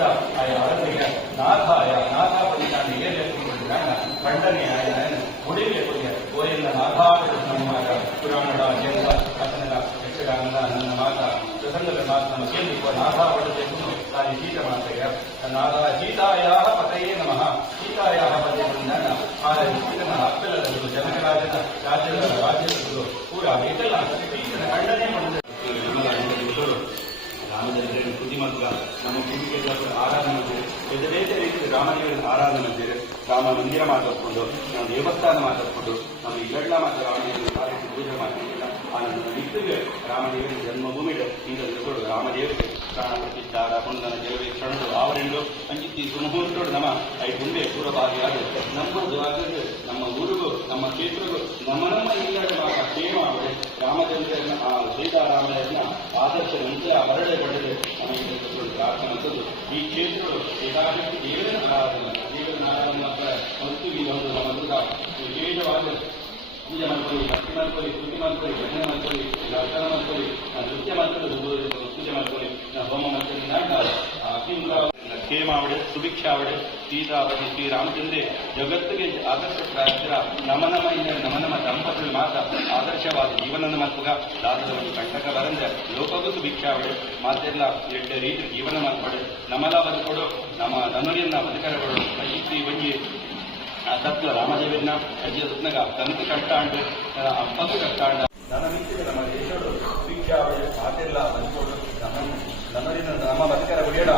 ಪದ ಆಯ ಅರಣ್ಯ ನಾಥಾಯ ನಾಥಾಪದಿನಾన్ని ಏನೆತ್ತಿಕೊಂಡಾಗ ಖಂಡನೆ ಆಯ ಉಡಿಗೆ ಕೋರಿಲ್ಲ ನಾಥಾಪದ ನಮ್ಮ ಪುರಾಣದ ಜೇಂದ್ರ ಕಥನದ ಯಕ್ಷಗಾನದ ನನ್ನ ಮಾತ ಪ್ರಸಂಗದ ಮಾತು ನಮ್ಮ ಕೇಂದ್ರಿಸುವ ನಾಥಾಪದತೆಯನ್ನು ತಾನು ಗೀತ ಮಾತೆಯ ನಾಥ ಸೀತಾಯ ಪತಯೇ ನಮಃ ಸೀತಾಯ ಪದೇ ಬಂದಾಗ ಆ ಗೀತನ ಅಪ್ಪಲದವರು ಜನಕರಾಜನ ರಾಜ್ಯದವರು ಪೂರ ಇದೆಲ್ಲ ಖಂಡನೆ ಮಾಡಿದ ರಾಮಚಂದ್ರನ ಕೃತಿ ಮಗ್ಗ ನಮ್ಮ ಭೂಮಿಗೆ ಆರಾಧನೆ ಮಾಡ್ತೀರಿ ಬೇರೆ ಬೇರೆ ರೀತಿಯ ರಾಮದೇವರ ಆರಾಧನೆ ಮಾಡ್ತೀರಿ ರಾಮ ಮಂದಿರ ಮಾತಾಡ್ಕೊಂಡು ನಾವು ದೇವಸ್ಥಾನ ಮಾತಾಡ್ಕೊಂಡು ನಮ್ಮ ಇವೆಲ್ಲ ಮಾತ್ರ ರಾಮದೇವರ ಕಾರ್ಯಕ್ಕೆ ಪೂಜೆ ಮಾಡ್ತಿದ್ದಿಲ್ಲ ಆ ನನ್ನ ನಿಟ್ಟಿಗೆ ರಾಮದೇವರ ಜನ್ಮಭೂಮಿಗೆ ಈಗ ತಿಳ್ಕೊಳ್ಳು ರಾಮದೇವರಿಗೆ ಪ್ರಾಣ ಪ್ರತಿಷ್ಠಾರ ಪುಂಡನ ದೇವರಿಗೆ ಕ್ಷಣದು ಆವರೆಂಡು ಅಂಚಿತ್ತಿ ಸುಮುಹೂರ್ತೋಡು ನಮ್ಮ ಐದುಂಬೆ ಪೂರ್ವಭಾಗಿಯಾದ ನಮ್ಮದು ಆಗದೆ ನಮ್ಮ ಊರಿಗೂ ನಮ್ಮ ಕ್ಷೇತ್ರಗೂ ನಮ್ಮ ಇಲ್ಲದ ಕ್ಷೇಮ ಅವರೇ ರಾಮಚಂದ್ರನ ಆ ಸೀತಾರಾಮನ ಆದರ್ಶ ನಂತರ ಹೊರಡೆ ಪಡೆದು ನಮಗೆ ಪ್ರಾರ್ಥನೆ ಅಂತದ್ದು ಈ ಕ್ಷೇತ್ರಗಳು ಏಕಾದಶಿ ದೇವರ ಆರಾಧನೆ ದೇವರ ಆರಾಧನೆ ಮಾತ್ರ ಮತ್ತು ಇದೊಂದು ನಮ್ಮದ ವಿಶೇಷವಾದ ಪೂಜೆ ಮಾಡ್ಕೊಳ್ಳಿ ಭಕ್ತಿ ಮಾಡ್ಕೊಳ್ಳಿ ಸ್ತುತಿ ಮಾಡ್ಕೊಳ್ಳಿ ಭಜನೆ ಮಾಡ್ಕೊಳ್ಳಿ ದರ್ಶನ ಮಾಡ್ಕೊಳ್ಳಿ ನೃತ್ಯ ಮಾಡ್ಕೊಳ್ಳಿ ಪೂಜೆ ಮಾಡ್ಕೊಳ್ಳಿ ಹೋಮ ಮಾಡ್ಕೊಳ್ಳಿ ಕ್ಷೇಮಾವಡೆ ಸುಭಿಕ್ಷಾವಡೆ ಸೀತಾವತಿ ಶ್ರೀರಾಮಚಂದ್ರೇ ಜಗತ್ತಿಗೆ ಆದರ್ಶಪ್ರಾಯರ ನಮ ದಂಪತಿಗಳ ಮಾತ ಆದರ್ಶವಾದ ಜೀವನದ ಮತ್ಪಗ ದಾಸದವರಿಗೆ ಕಂಟಕ ಬರಂದ್ರೆ ಲೋಕಗೂ ಸುಭಿಕ್ಷಾವಡೆ ಮಾತೆಲ್ಲ ಎಡ್ಡ ರೀತಿ ಜೀವನ ಮಾಡ್ಕೊಡೆ ನಮಲ ಬದುಕೊಡು ನಮ್ಮ ಧನುರಿಯನ್ನ ಬದುಕರಗಳು ಶ್ರೀ ವಂಜಿ ತತ್ವ ರಾಮದೇವನ ಅಜ್ಜಿಯ ಸುತ್ನಗ ತಂತು ಕಟ್ಟಾಂಡ್ ಅಪ್ಪದು ಕಟ್ಟಾಂಡ ನನ್ನ ಮಿಂಚಿಗೆ ನಮ್ಮ ದೇಶಗಳು ಸುಭಿಕ್ಷಾವಡೆ ಮಾತೆಲ್ಲ ಬದುಕೊಡು ನಮ್ಮರಿನ ನಮ್ಮ ಬದುಕರ ಬಿಡೇಡ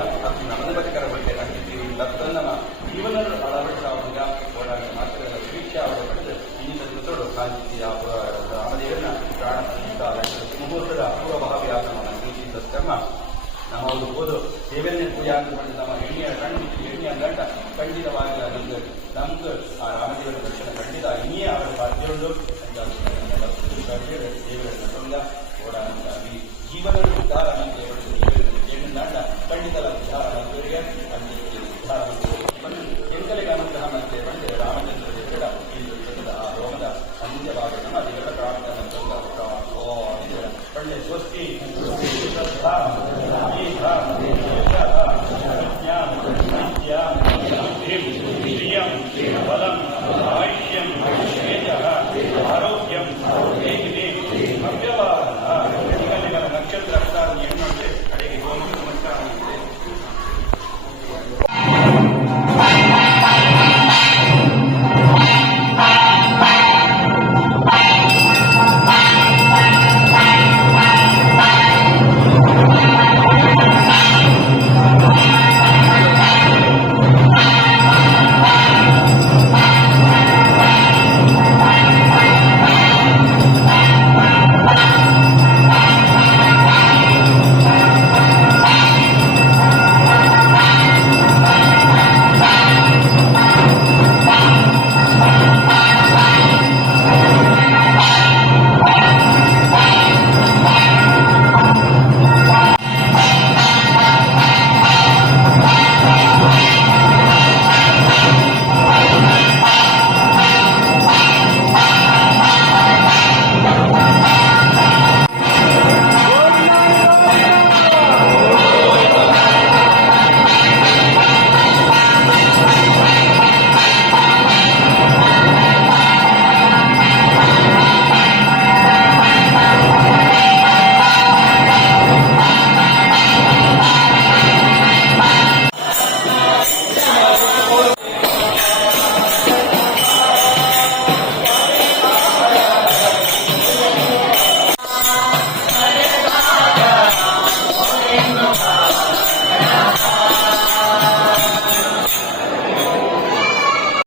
ನಮ್ಮದ ಬದುಕರ ಬಿಟ್ಟೆ ಕಂಡಿದ್ದೀವಿ ತನ್ನ ಜೀವನ ಅಳವಡಿಸುವಾಗ ಓಡಾಟ ಮಾತ್ರ ಶಿಕ್ಷೆ ಅವರ ಪಡೆದು ಇನ್ನಿತ ಜೊತೆಗಳು ಕಾಂತಿ ರಾಮದೇವನ ಪ್ರಾಣ ಮುಹೂರ್ತದ ಪೂರ್ವಭಾವಿಯಾದ ನಮ್ಮ ಪ್ರೀತಿಯಿಂದ ಕರ್ಮ ನಮ್ಮ ಒಂದು ಓದು ಸೇವೆಯನ್ನೇ ಪೂಜೆ ಅಂತ ಪಡೆದು ನಮ್ಮ ಎಣ್ಣೆಯ ಗಂಟ ಖಂಡಿತವಾಗಿ ನಮ್ಗೆ ಆ ರಾಮದೇವರ ದರ್ಶನ ಖಂಡಿತ ಇನ್ನೇ ಅವರ ಬಾಧ್ಯಗಳು ದೇವರ ಓಡಾಟ ಜೀವನ ಉದ್ಧಾರ